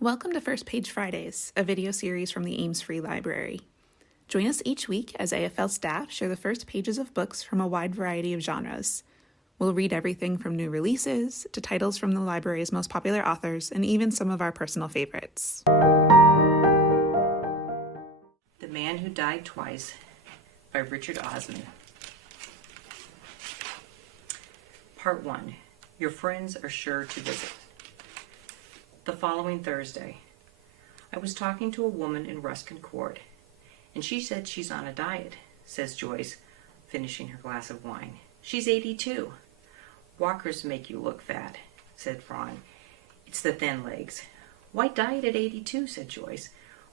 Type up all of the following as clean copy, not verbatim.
Welcome to First Page Fridays, a video series from the Ames Free Library. Join us each week as AFL staff share the first pages of books from a wide variety of genres. We'll read everything from new releases to titles from the library's most popular authors and even some of our personal favorites. The Man Who Died Twice by Richard Osman. Part 1. Your friends are sure to visit. The following Thursday, I was talking to a woman in Ruskin Court, and she said she's on a diet, says Joyce, finishing her glass of wine. She's 82. Walkers make you look fat, said Ron. It's the thin legs. Why diet at 82, said Joyce.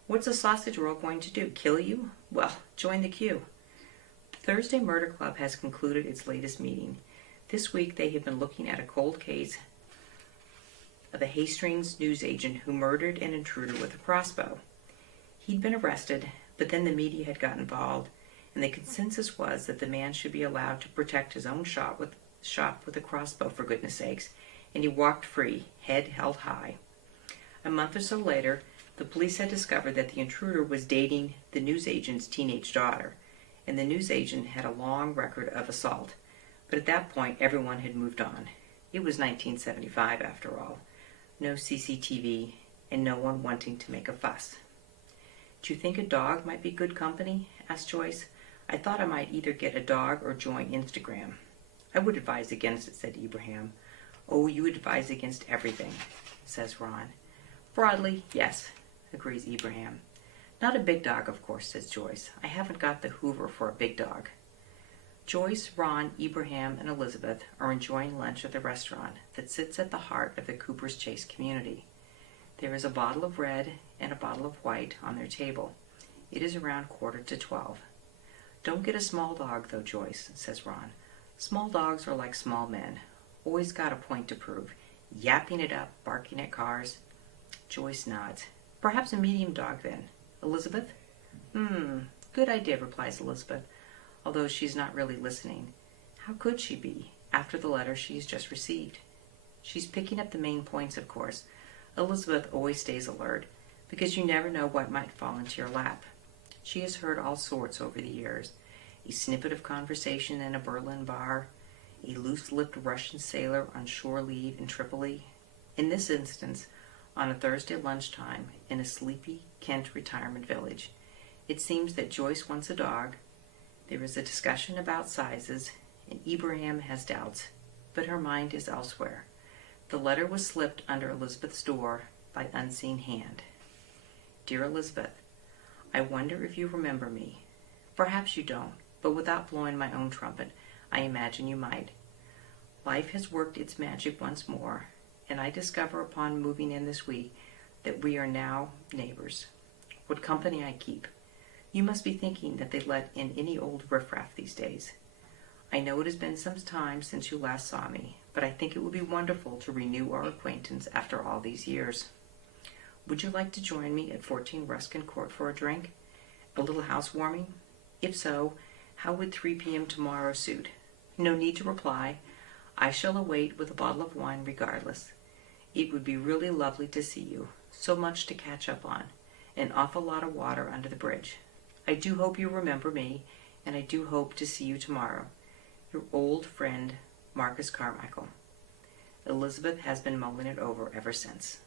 What's a sausage roll going to do, kill you? Well, join the queue. The Thursday Murder Club has concluded its latest meeting. This week they have been looking at a cold case of a Hastings newsagent who murdered an intruder with a crossbow. He'd been arrested, but then the media had got involved, and the consensus was that the man should be allowed to protect his own shop with a crossbow, for goodness sakes, and he walked free, head held high. A month or so later, the police had discovered that the intruder was dating the newsagent's teenage daughter, and the newsagent had a long record of assault. But at that point, everyone had moved on. It was 1975, after all. No CCTV, and no one wanting to make a fuss. Do you think a dog might be good company? Asked Joyce. I thought I might either get a dog or join Instagram. I would advise against it, said Ibrahim. Oh, you advise against everything, says Ron. Broadly, yes, agrees Ibrahim. Not a big dog, of course, says Joyce. I haven't got the Hoover for a big dog. Joyce, Ron, Ibrahim, and Elizabeth are enjoying lunch at the restaurant that sits at the heart of the Cooper's Chase community. There is a bottle of red and a bottle of white on their table. It is around 11:45. Don't get a small dog, though, Joyce, says Ron. Small dogs are like small men. Always got a point to prove. Yapping it up, barking at cars. Joyce nods. Perhaps a medium dog, then. Elizabeth? Good idea, replies Elizabeth, although she's not really listening. How could she be, after the letter she's just received? She's picking up the main points, of course. Elizabeth always stays alert, because you never know what might fall into your lap. She has heard all sorts over the years. A snippet of conversation in a Berlin bar, a loose-lipped Russian sailor on shore leave in Tripoli. In this instance, on a Thursday lunchtime in a sleepy Kent retirement village. It seems that Joyce wants a dog. There is a discussion about sizes, and Ibrahim has doubts, but her mind is elsewhere. The letter was slipped under Elizabeth's door by unseen hand. Dear Elizabeth, I wonder if you remember me. Perhaps you don't, but without blowing my own trumpet, I imagine you might. Life has worked its magic once more, and I discover upon moving in this week that we are now neighbors. What company I keep. You must be thinking that they let in any old riffraff these days. I know it has been some time since you last saw me, but I think it would be wonderful to renew our acquaintance after all these years. Would you like to join me at 14 Ruskin Court for a drink? A little housewarming? If so, how would 3 p.m. tomorrow suit? No need to reply. I shall await with a bottle of wine regardless. It would be really lovely to see you. So much to catch up on. An awful lot of water under the bridge. I do hope you remember me, and I do hope to see you tomorrow. Your old friend, Marcus Carmichael. Elizabeth has been mulling it over ever since.